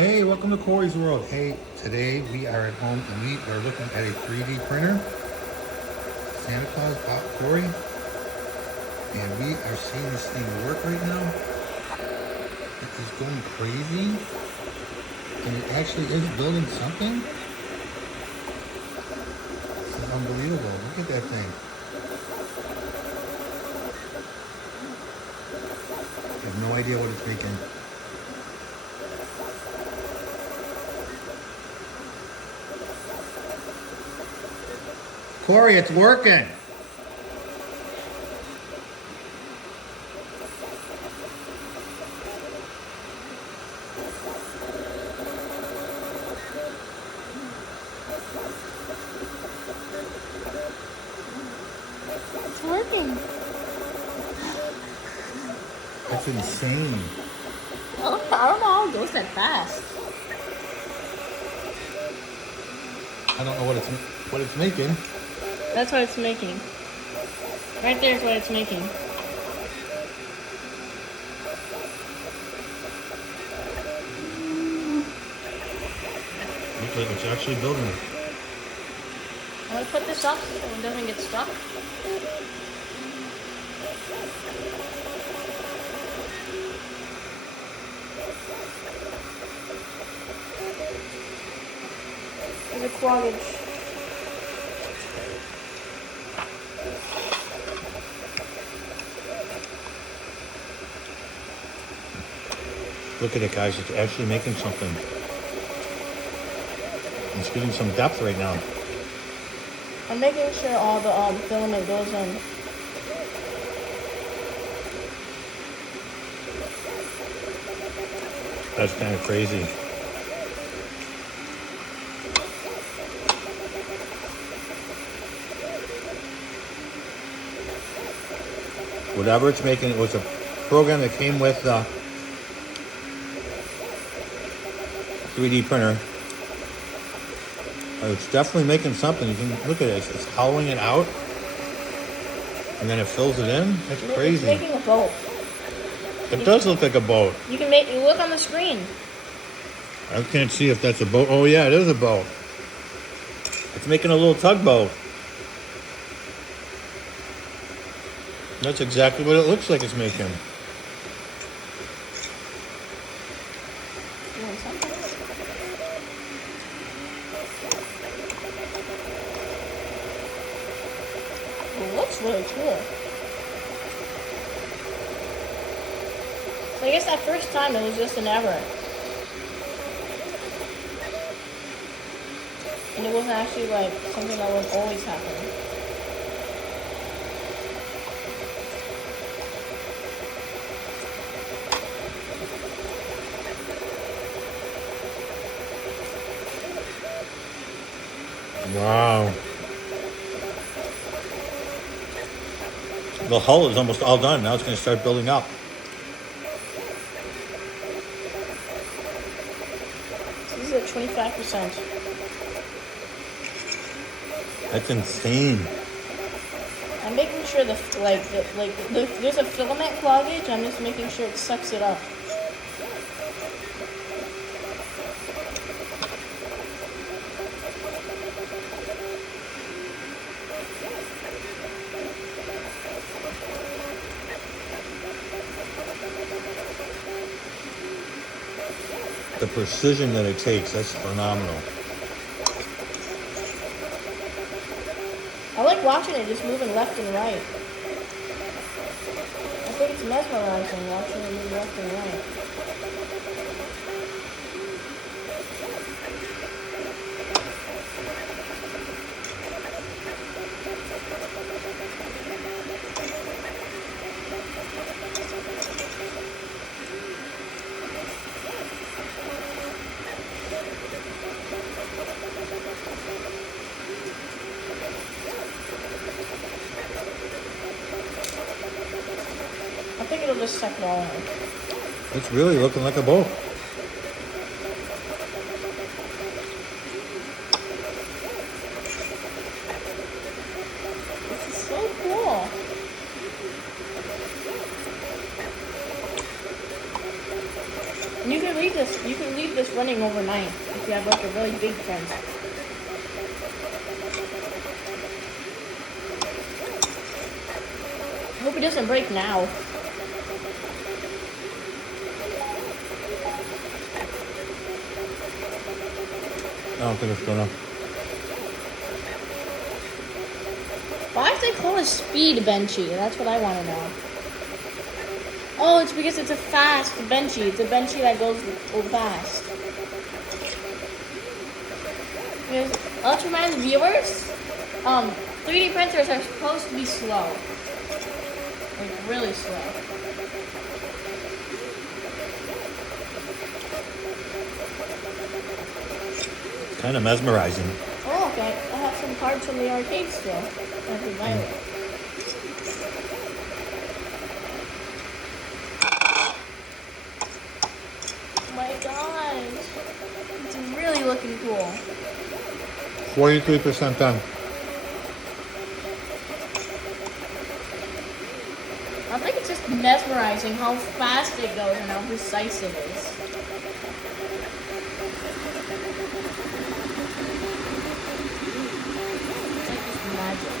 Hey, welcome to Cory's World. Hey, today we are at home and we are looking at a 3D printer. Santa Claus bought Cory, and we are seeing this thing work right now. It is going crazy, and it actually is building something. This is unbelievable. Look at that thing. I have no idea what it's making. Cory, it's working. It's working. That's insane. I don't know how it goes that fast. I don't know what it's making. That's what it's making. Right there is what it's making. Looks like it's actually building it. I'm gonna put this up so it doesn't get stuck. There's a cloggage. Look at it, guys. It's actually making something. It's getting some depth right now. I'm making sure all the filament goes in. That's kind of crazy. Whatever it's making, it was a program that came with the 3D printer. It's definitely making something. You can look at it. It's hollowing it out, and then it fills it in. That's It's crazy. making a boat. It does look like a boat. You look on the screen. I can't see if that's a boat. Oh yeah, it is a boat. It's making a little tugboat. That's exactly what it looks like it's making. Doing something. It looks really cool. So I guess that first time it was just an error. And it wasn't actually like something that was always happening. Wow. The hull is almost all done. Now it's going to start building up. This is at 25%. That's insane. I'm making sure there's a filament cloggage. I'm just making sure it sucks it up. The precision that it takes, that's phenomenal. I like watching it just moving left and right. I think it's mesmerizing watching it move left and right. I think it'll just suck it all in. It's really looking like a boat. This is so cool. You can leave this. You can leave this running overnight if you have like a really big print. I hope it doesn't break now. I don't think it's gonna. Why is they call it speed benchy? That's what I want to know. Oh, it's because it's a fast benchy. It's a benchy that goes fast. Because let's remind the viewers, 3D printers are supposed to be slow. Like really slow. Kind of mesmerizing. Oh, okay. I have some parts from the arcade still. I have to buy it. Oh my gosh. It's really looking cool. 43% done. I think it's just mesmerizing how fast it goes and how precise it is. It's like just magic.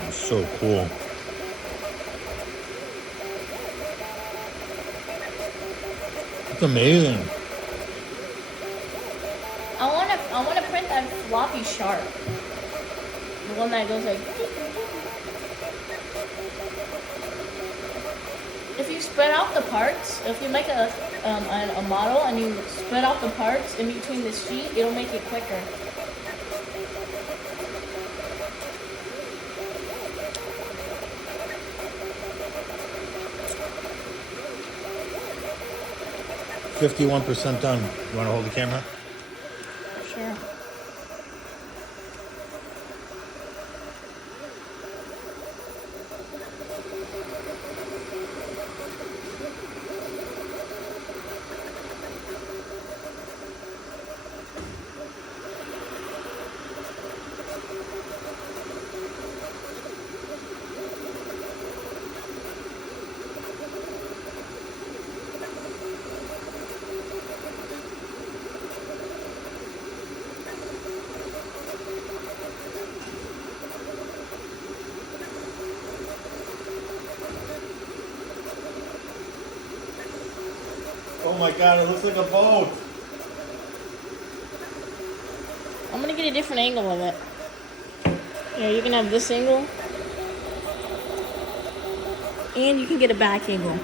That's so cool. It's amazing. I wanna print that floppy shark. The one that goes like. If you spread out the parts, if you make a model and you spread out the parts in between the sheet, it'll make it quicker. %51 done. You want to hold the camera? Sure. Oh my god, it looks like a boat. I'm gonna get a different angle of it. Here, you can have this angle. And you can get a back angle.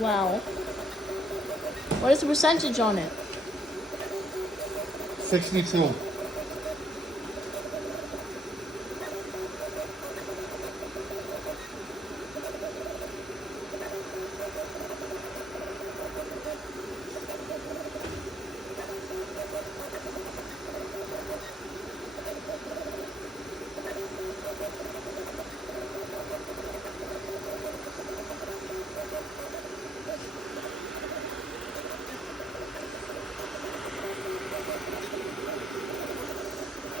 Wow. What is the percentage on it? 62.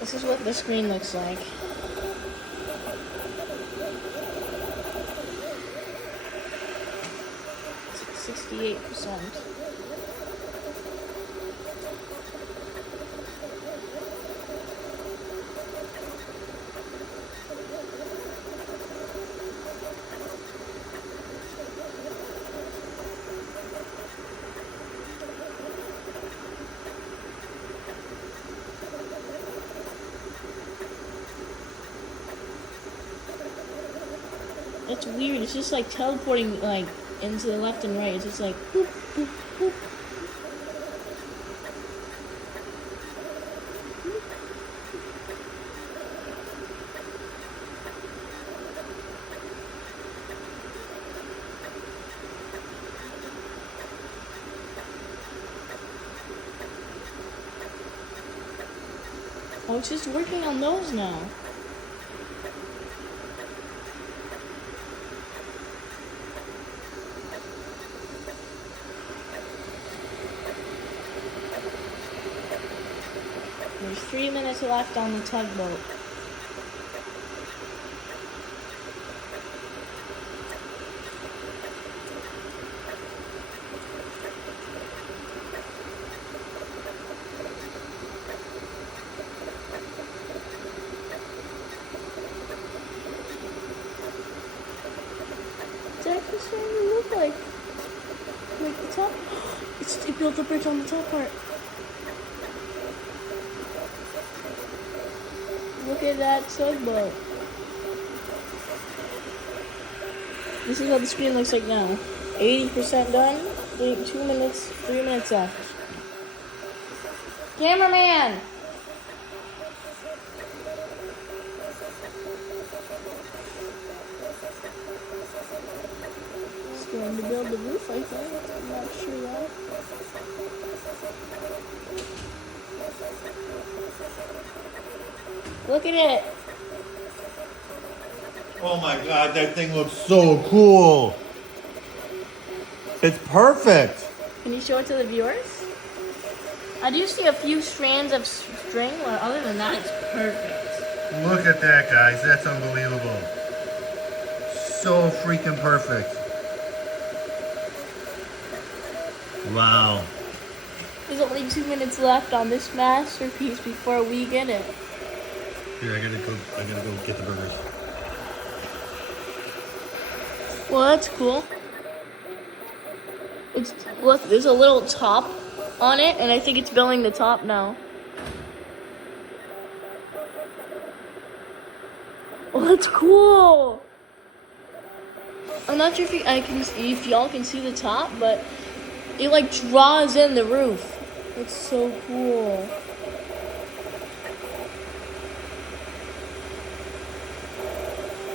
This is what the screen looks like. It's 68%. It's weird. It's just like teleporting like into the left and right. It's just like boop, boop, boop. Oh, it's just working on those now. There's 3 minutes left on the tugboat. It's actually starting to look like the top. It built a bridge on the top part. Look at that tugboat. This is what the screen looks like now. 80% done. 3 minutes left. Cameraman! It's going to build the roof, I think. I'm not sure that. Look at it. Oh my God, that thing looks so cool. It's perfect. Can you show it to the viewers? I do see a few strands of string, but other than that, it's perfect. Look at that, guys. That's unbelievable. So freaking perfect. Wow. There's only 2 minutes left on this masterpiece before we get it. Here, I gotta go get the burgers. Well, that's cool. Look, there's a little top on it, and I think it's building the top now. Oh, that's cool. I'm not sure if y'all can see the top, but it like draws in the roof. It's so cool.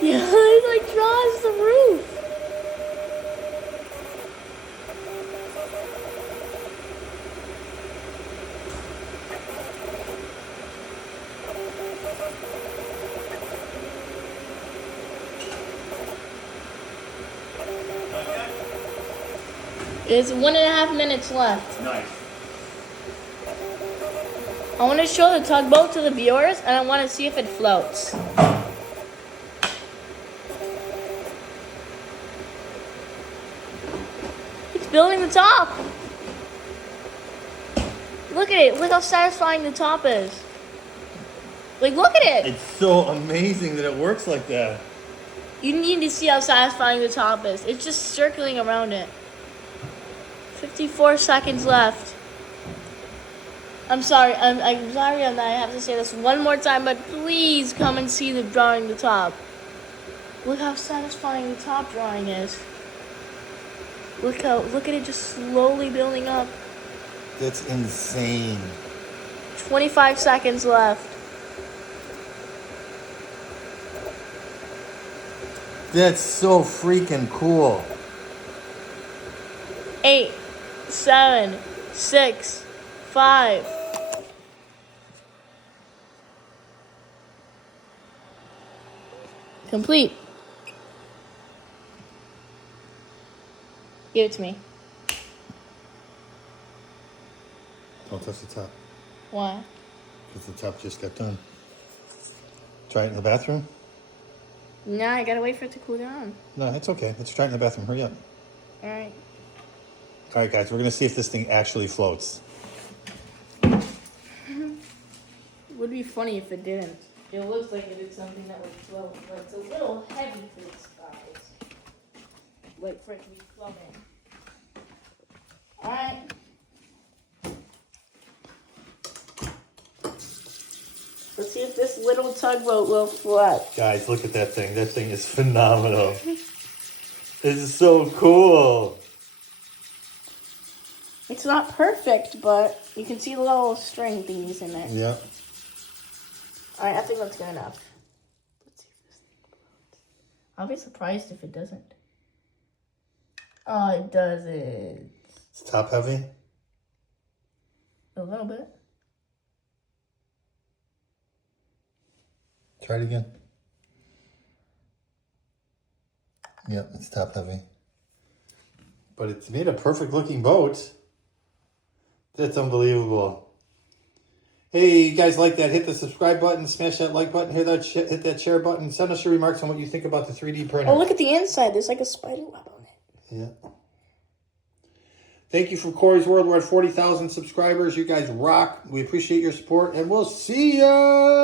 Yeah, it like draws the roof. It's 1.5 minutes left. Nice. I want to show the tugboat to the viewers, and I want to see if it floats. It's building the top. Look at it. Look how satisfying the top is. Like, look at it. It's so amazing that it works like that. You need to see how satisfying the top is. It's just circling around it. 54 seconds left. I'm sorry. I'm sorry that I have to say this one more time, but please come and see the drawing the top. Look how satisfying the top drawing is. Look at it just slowly building up. That's insane. 25 seconds left. That's so freaking cool. 8, 7, 6, 5. Complete. Give it to me. Don't touch the top. Why? Because the top just got done. Try it in the bathroom? Nah, I gotta wait for it to cool down. No, it's okay. Let's try it in the bathroom. Hurry up. Alright. All right, guys, we're going to see if this thing actually floats. It would be funny if it didn't. It looks like it did something that would float, but it's a little heavy for this size. Wait for it to be floating. Alright. Let's see if this little tugboat will float. Guys, look at that thing. That thing is phenomenal. This is so cool. It's not perfect, but you can see the little string thingies in there. Yeah. Alright, I think that's good enough. Let's see if this thing floats. I'll be surprised if it doesn't. Oh, it doesn't. It's top heavy. A little bit. Try it again. Yep, it's top heavy. But it's made a perfect looking boat. That's unbelievable. Hey, you guys like that? Hit the subscribe button, smash that like button, hit that share button. Send us your remarks on what you think about the 3D printer. Oh, look at the inside. There's like a spider web on it. Yeah. Thank you from Cory's World. We're at 40,000 subscribers. You guys rock. We appreciate your support, and we'll see ya.